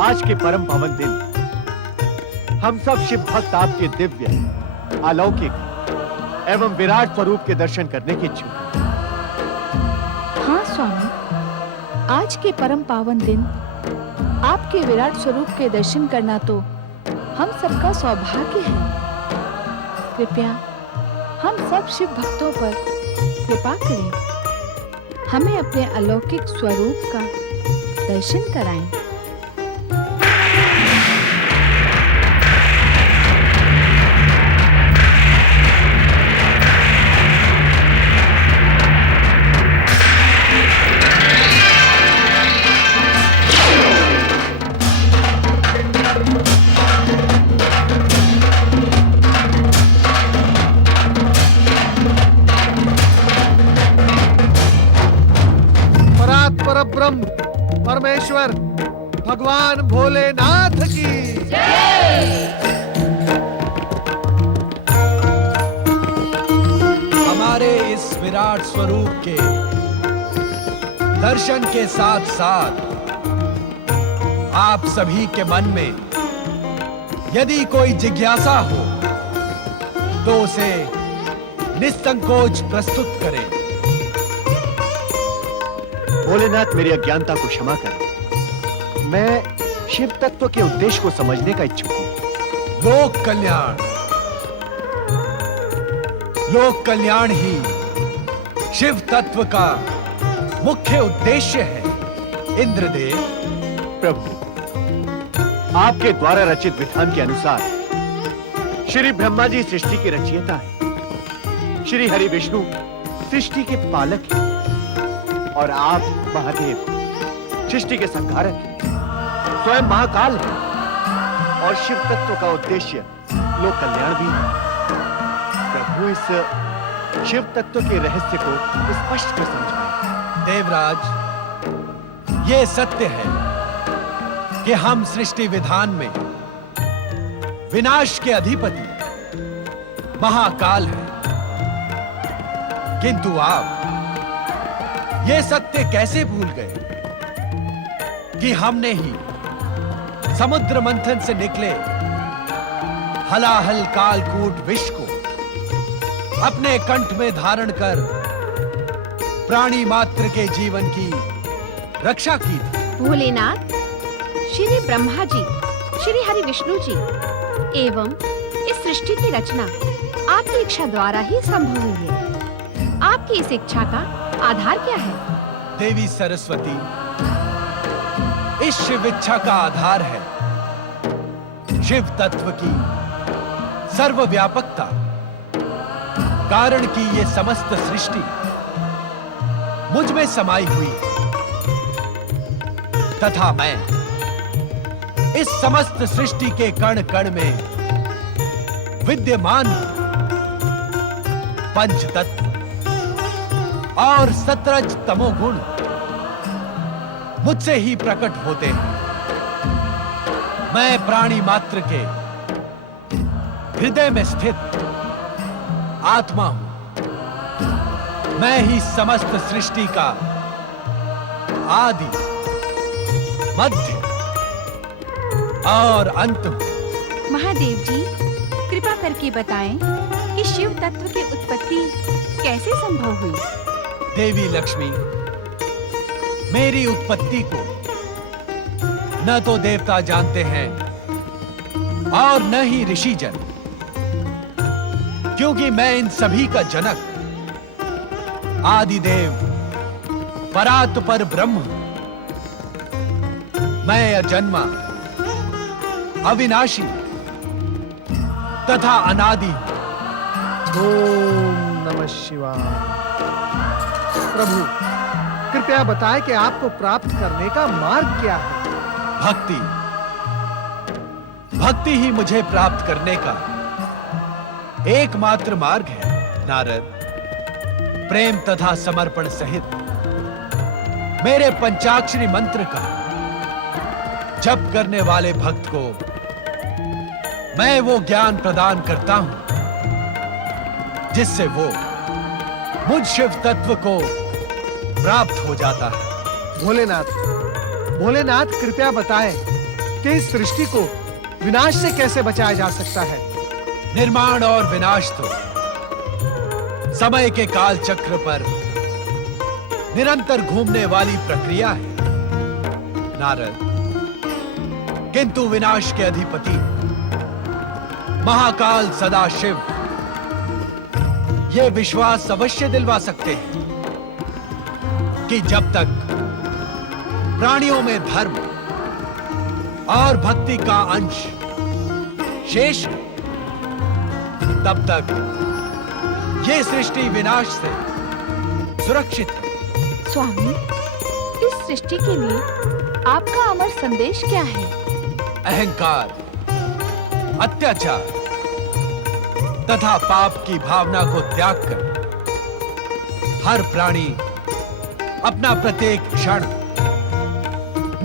आज के परम पावन दिन हम सब शिव भक्त आपके दिव्य, अलौकिक एवं विराट स्वरूप के दर्शन करने के इच्छुक हैं। हाँ स्वामी, आज के परम पावन दिन आपके विराट स्वरूप के दर्शन करना तो हम सबका सौभाग्य है। कृपया हम सब शिव भक्तों पर कृपा करें, हमें अपने अलौकिक स्वरूप का दर्शन कराएं। परब्रह्म परमेश्वर भगवान भोलेनाथ की हमारे इस विराट स्वरूप के दर्शन के साथ साथ आप सभी के मन में यदि कोई जिज्ञासा हो तो उसे निसंकोच प्रस्तुत करें। भोलेनाथ, मेरी अज्ञानता को क्षमा करें। मैं शिव तत्व के उद्देश्य को समझने का इच्छुक हूं। लोक कल्याण ही शिव तत्व का मुख्य उद्देश्य है। इंद्रदेव, प्रभु, आपके द्वारा रचित विधान के अनुसार श्री ब्रह्मा जी सृष्टि के रचयिता हैं, श्री हरि विष्णु सृष्टि के पालक हैं और आप महादेव सृष्टि के संहारक हैं, स्वयं महाकाल हैं और शिव तत्व का उद्देश्य लोक कल्याण भी है। प्रभु, इस शिव तत्व के रहस्य को स्पष्ट कर समझाएं। देवराज, ये सत्य है कि हम सृष्टि विधान में विनाश के अधिपति महाकाल हैं, किंतु आप ये सत्य कैसे भूल गए कि हमने ही समुद्र मंथन से निकले हलाहल कालकूट विष को अपने कंठ में धारण कर प्राणी मात्र के जीवन की रक्षा की थी। भोलेनाथ, श्री ब्रह्मा जी, श्री हरि विष्णु जी एवं इस सृष्टि की रचना आपकी इच्छा द्वारा ही संभव हुई है। आपकी इस इच्छा का आधार क्या है? देवी सरस्वती, इस शिव इच्छा का आधार है शिव तत्व की सर्वव्यापकता, कारण कि ये समस्त सृष्टि मुझ में समाई हुई तथा मैं इस समस्त सृष्टि के कण कण में विद्यमान पंच तत्व और सतरज तमोगुण मुझसे ही प्रकट होते हैं। मैं प्राणी मात्र के हृदय में स्थित आत्मा हूं। मैं ही समस्त सृष्टि का आदि, मध्य और अंत हूं। महादेव जी, कृपा करके बताएं कि शिव तत्व की उत्पत्ति कैसे संभव हुई? देवी लक्ष्मी, मेरी उत्पत्ति को न तो देवता जानते हैं और न ही ऋषिजन, क्योंकि मैं इन सभी का जनक आदिदेव परात्पर ब्रह्म हूं। मैं अजन्मा, अविनाशी तथा अनादि हूं। ओम नमः शिवाय। प्रभु, कृपया बताएं कि आपको प्राप्त करने का मार्ग क्या है? भक्ति। भक्ति ही मुझे प्राप्त करने का एकमात्र मार्ग है। नारद, प्रेम तथा समर्पण सहित मेरे पंचाक्षरी मंत्र का जप करने वाले भक्त को मैं वो ज्ञान प्रदान करता हूं जिससे वो मुझ शिव तत्व को प्राप्त हो जाता है। भोलेनाथ, भोलेनाथ कृपया बताएं आपके इस सृष्टि को विनाश से कैसे बचाया जा सकता है? निर्माण और विनाश तो समय के काल चक्र पर निरंतर घूमने वाली प्रक्रिया है नारद, किंतु विनाश के अधिपति महाकाल सदाशिव ये विश्वास अवश्य दिलवा सकते हैं कि जब तक प्राणियों में धर्म और भक्ति का अंश शेष है, तब तक ये सृष्टि विनाश से सुरक्षित है। स्वामी, इस सृष्टि के लिए आपका अमर संदेश क्या है? अहंकार, अत्याचार तथा पाप की भावना को त्याग कर हर प्राणी अपना प्रत्येक क्षण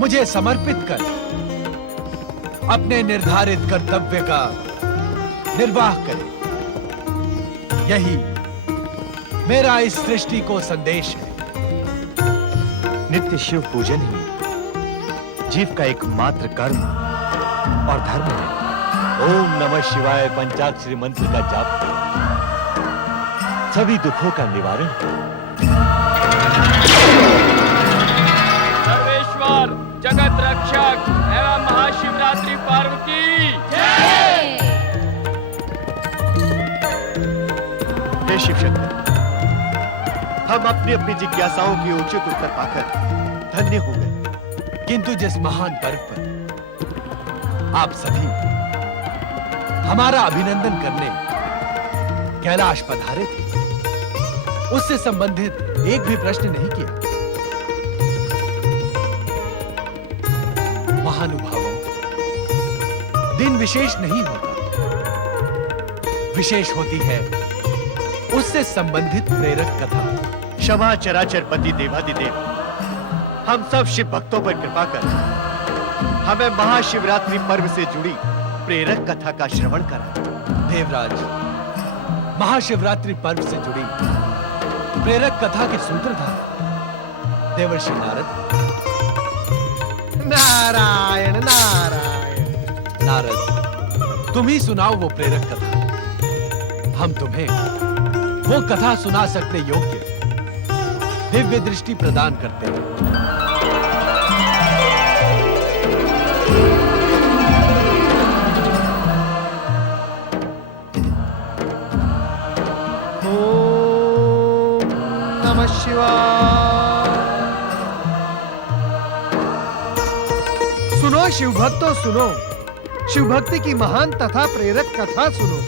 मुझे समर्पित कर अपने निर्धारित कर्तव्य का निर्वाह करे। यही मेरा इस सृष्टि को संदेश है। नित्य शिव पूजन ही जीव का एकमात्र कर्म और धर्म है। ओम नमः शिवाय पंचाक्षरी मंत्र का जाप करें, सभी दुखों का निवारण हो। सर्वेश्वर जगत रक्षक एवं महाशिवरात्रि पर्व की जय। हे शिव शंकर, हम अपनी अपनी जिज्ञासाओं की उचित उत्तर पाकर धन्य हो गए। किंतु जिस महान पर्व पर आप सभी हमारा अभिनंदन करने कैलाश पधारे थे, उससे संबंधित एक भी प्रश्न नहीं किया। महानुभावों, दिन विशेष नहीं होता, विशेष होती है उससे संबंधित प्रेरक कथा। क्षमा चराचर पति देवादिदेव, हम सब शिव भक्तों पर कृपा कर हमें महाशिवरात्रि पर्व से जुड़ी प्रेरक कथा का श्रवण करा। देवराज, महाशिवरात्रि पर्व से जुड़ी प्रेरक कथा के सूत्रधार देवर्षि नारद। नारायण नारायण। नारद, तुम ही सुनाओ वो प्रेरक कथा। हम तुम्हें वो कथा सुना सकने योग्य दिव्य दृष्टि प्रदान करते हैं। ओम नमः शिवाय। सुनो शिव भक्तों, सुनो शिव भक्ति की महान तथा प्रेरक कथा सुनो।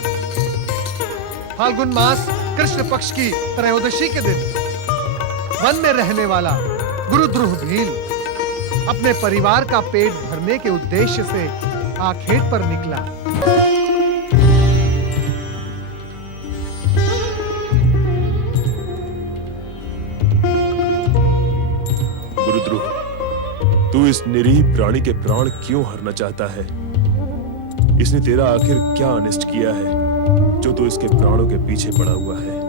फाल्गुन मास कृष्ण पक्ष की त्रयोदशी के दिन वन में रहने वाला गुरुद्रुह भील अपने परिवार का पेट भरने के उद्देश्य से आखेट पर निकला। गुरुद्रुह, तू इस निरीह प्राणी के प्राण क्यों हरना चाहता है? इसने तेरा आखिर क्या अनिष्ट किया है जो तू इसके प्राणों के पीछे पड़ा हुआ है?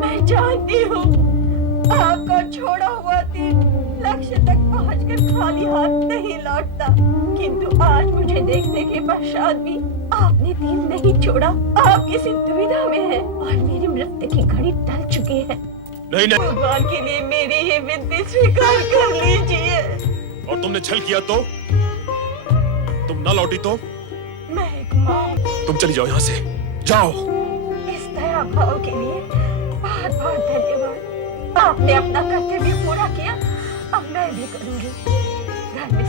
मैं जानती हूँ आपका छोड़ा हुआ तीर लक्ष्य तक पहुंचकर खाली हाथ नहीं लौटता, किंतु आज मुझे देखने के पश्चात भी आपने तीर नहीं छोड़ा। आप किसी दुविधा में हैं और मेरी मृत्यु की घड़ी टल चुकी है। नहीं नहीं। भगवान के लिए मेरी ये विनती स्वीकार कर लीजिए। और तुमने छल किया तो? तुम न लौटी तो? मैं एक माँ। तुम चली जाओ यहाँ से, जाओ। इस दया भाव के लिए बहुत बहुत धन्यवाद। आपने अपना कर्तव्य पूरा किया, अब मैं भी करूंगी। घर में